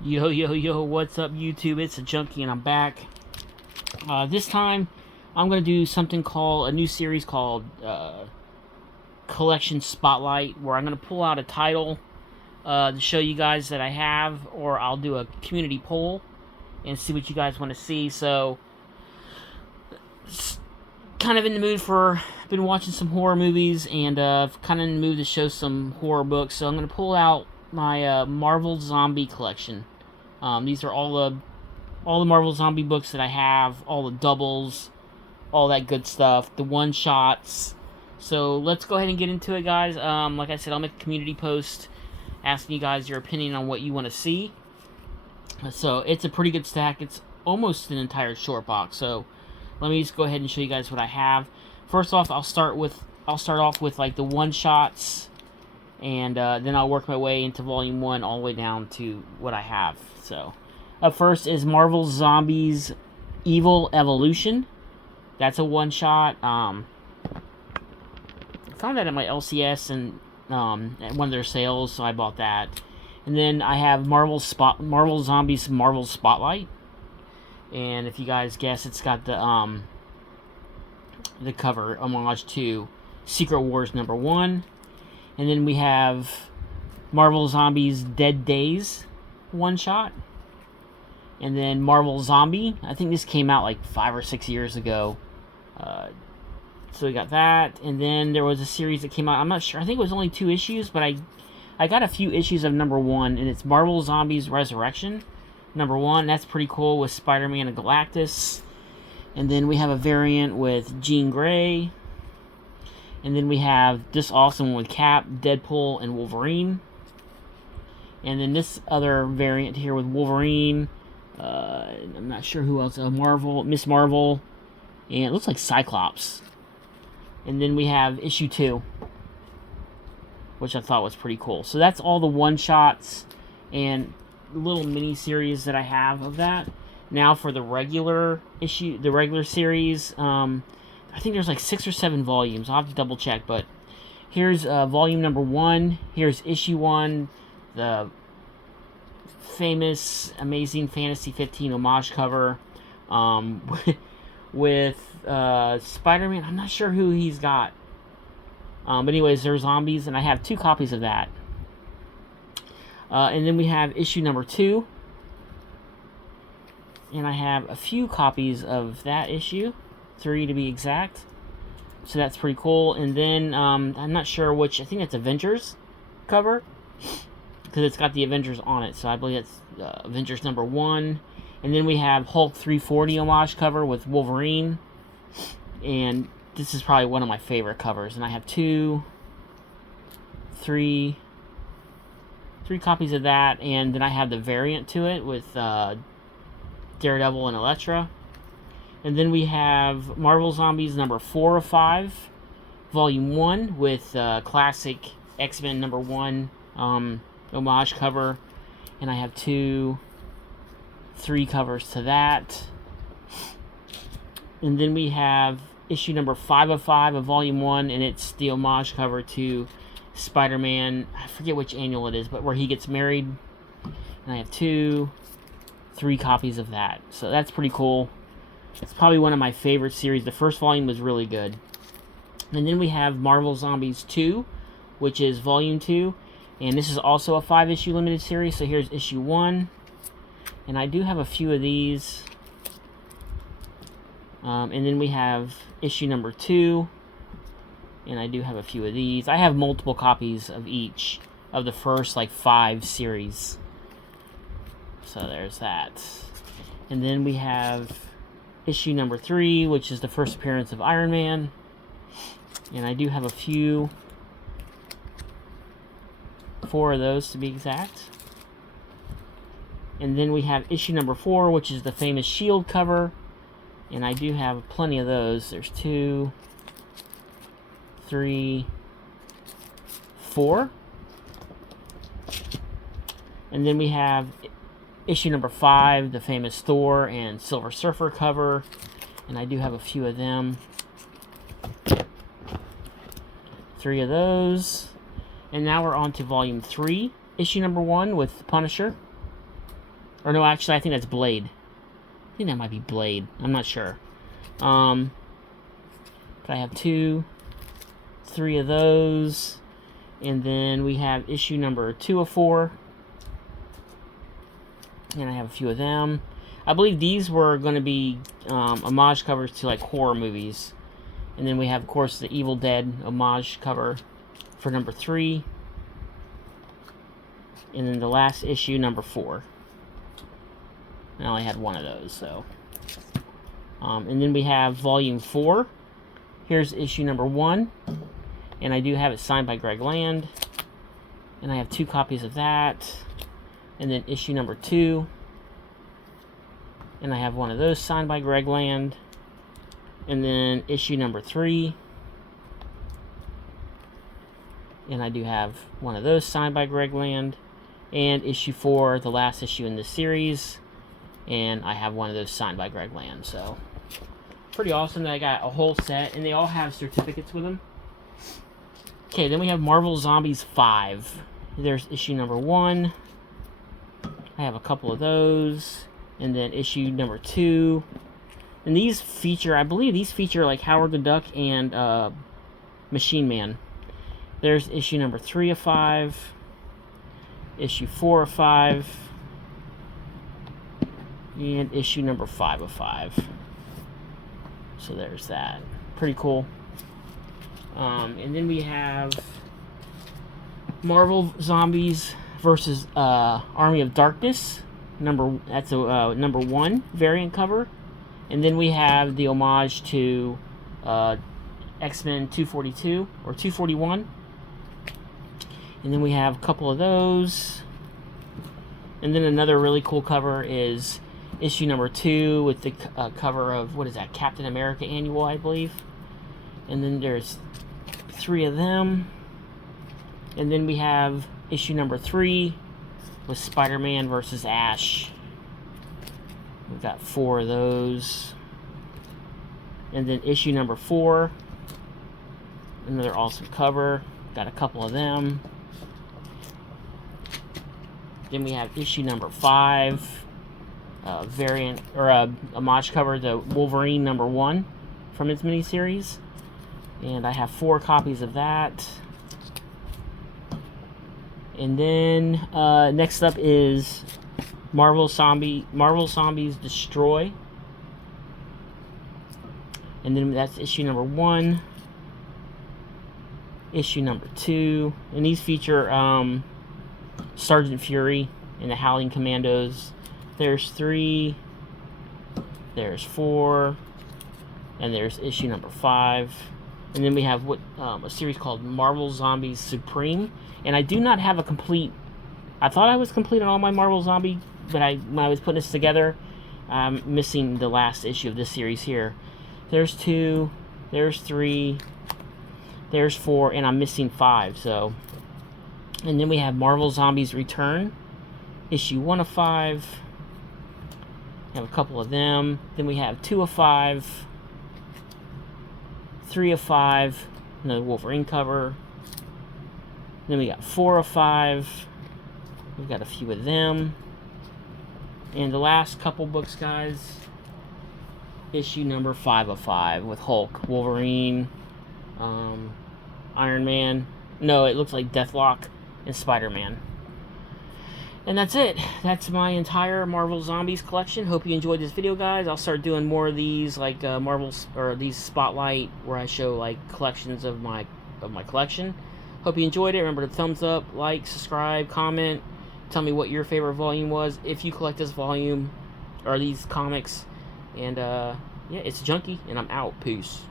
Yo, yo, yo, what's up, YouTube? It's a Junkie, and I'm back. This time, I'm going to do something called a new series called Collection Spotlight, where I'm going to pull out a title to show you guys that I have, or I'll do a community poll and see what you guys want to see. So, kind of in the mood for, been watching some horror movies, and kind of in the mood to show some horror books. So, I'm going to pull out my Marvel Zombie collection. These are all the Marvel Zombie books that I have, all the doubles, all that good stuff, the one shots. So let's go ahead and get into it, guys. Like I said, I'll make a community post asking you guys your opinion on what you want to see. So it's a pretty good stack. It's almost an entire short box. So let me just go ahead and show you guys what I have. First off, I'll start off with like the one shots, and then I'll work my way into volume 1 all the way down to what I have. So up first is Marvel Zombies Evil Evolution. That's a one shot. I found that at my LCS and at one of their sales, so I bought that. And then I have Marvel Zombies Marvel Spotlight. And if you guys guess, it's got the cover homage to Secret Wars #1. And then we have Marvel Zombies Dead Days one shot. And then Marvel Zombie. I think this came out like 5 or 6 years ago. So we got that. And then there was a series that came out. I'm not sure. I think it was only 2 issues, but I got a few issues of #1. And it's Marvel Zombies Resurrection #1. That's pretty cool with Spider-Man and Galactus. And then we have a variant with Jean Grey. And then we have this awesome one with Cap, Deadpool, and Wolverine. And then this other variant here with Wolverine. I'm not sure who else. Miss Marvel. And it looks like Cyclops. And then we have issue 2, which I thought was pretty cool. So that's all the one-shots and little mini-series that I have of that. Now for the regular series, I think there's like 6 or 7 volumes. I'll have to double check, but here's volume #1. Here's issue 1, the famous Amazing Fantasy 15 homage cover with Spider-Man. I'm not sure who he's got. But anyways, they're zombies, and I have 2 copies of that. And then we have issue #2. And I have a few copies of that issue. 3 to be exact. So that's pretty cool. And then I'm not sure which. I think it's Avengers cover, because it's got the Avengers on it. So I believe it's Avengers #1. And then we have Hulk 340 homage cover with Wolverine. And this is probably one of my favorite covers. And I have 3 copies of that. And then I have the variant to it with Daredevil and Elektra. And then we have Marvel Zombies #4 of 5, Volume 1, with classic X-Men #1 homage cover. And I have 3 covers to that. And then we have issue #5 of 5 of Volume 1, and it's the homage cover to Spider-Man. I forget which annual it is, but where he gets married. And I have 3 copies of that. So that's pretty cool. It's probably one of my favorite series. The first volume was really good. And then we have Marvel Zombies 2, which is Volume 2. And this is also a 5-issue limited series. So here's issue 1. And I do have a few of these. And then we have issue #2. And I do have a few of these. I have multiple copies of each of the first, like, 5 series. So there's that. And then we have issue #3, which is the first appearance of Iron Man. And I do have a few, 4 of those to be exact. And then we have issue #4, which is the famous S.H.I.E.L.D. cover. And I do have plenty of those. There's 2, 3, 4. And then we have issue #5, the famous Thor and Silver Surfer cover. And I do have a few of them. 3 of those. And now we're on to volume 3, issue #1 with Punisher. Or no, actually, I think that's Blade. I think that might be Blade. I'm not sure. But I have 2, 3 of those. And then we have issue number 2 of 4. And I have a few of them. I believe these were going to be homage covers to like horror movies. And then we have, of course, the Evil Dead homage cover for number 3. And then the last issue, number 4. I only had one of those, so. And then we have volume 4. Here's issue number 1. And I do have it signed by Greg Land. And I have 2 copies of that. And then issue number 2. And I have one of those signed by Greg Land. And then issue number 3. And I do have one of those signed by Greg Land. And issue 4, the last issue in this series. And I have one of those signed by Greg Land. So, pretty awesome that I got a whole set. And they all have certificates with them. Okay, then we have Marvel Zombies 5. There's issue number 1. I have a couple of those. And then issue number 2. And these feature, I believe these feature like Howard the Duck and Machine Man. There's issue number 3 of 5. Issue 4 of 5. And issue number 5 of 5. So there's that. Pretty cool. And then we have Marvel Zombies versus Army of Darkness. That's a number 1 variant cover. And then we have the homage to X-Men 242 or 241. And then we have a couple of those. And then another really cool cover is issue number 2 with the cover of, what is that, Captain America Annual, I believe. And then there's 3 of them. And then we have issue number 3 with Spider-Man versus Ash. We've got 4 of those. And then issue number 4. Another awesome cover. Got a couple of them. Then we have issue number 5. Variant, or a homage cover to Wolverine number 1 from its miniseries. And I have 4 copies of that. And then next up is Marvel Zombies Destroy. And then that's issue number 1. Issue number 2. And these feature Sergeant Fury and the Howling Commandos. There's 3. There's 4. And there's issue number 5. And then we have a series called Marvel Zombies Supreme. And I do not have a complete... I thought I was complete on all my Marvel Zombie, but when I was putting this together, I'm missing the last issue of this series here. There's 2. There's 3. There's 4. And I'm missing 5. So, and then we have Marvel Zombies Return. Issue 1 of 5. We have a couple of them. Then we have 2 of 5. 3 of 5, another Wolverine cover. Then we got 4 of 5. We've got a few of them. And the last couple books, guys, issue number 5 of 5 with Hulk, Wolverine, Iron Man. No, it looks like Deathlock and Spider-Man. And that's it. That's my entire Marvel Zombies collection. Hope you enjoyed this video, guys. I'll start doing more of these, like these spotlight, where I show like collections of my collection. Hope you enjoyed it. Remember to thumbs up, like, subscribe, comment. Tell me what your favorite volume was, if you collect this volume or these comics. And yeah, it's Junkie, and I'm out. Peace.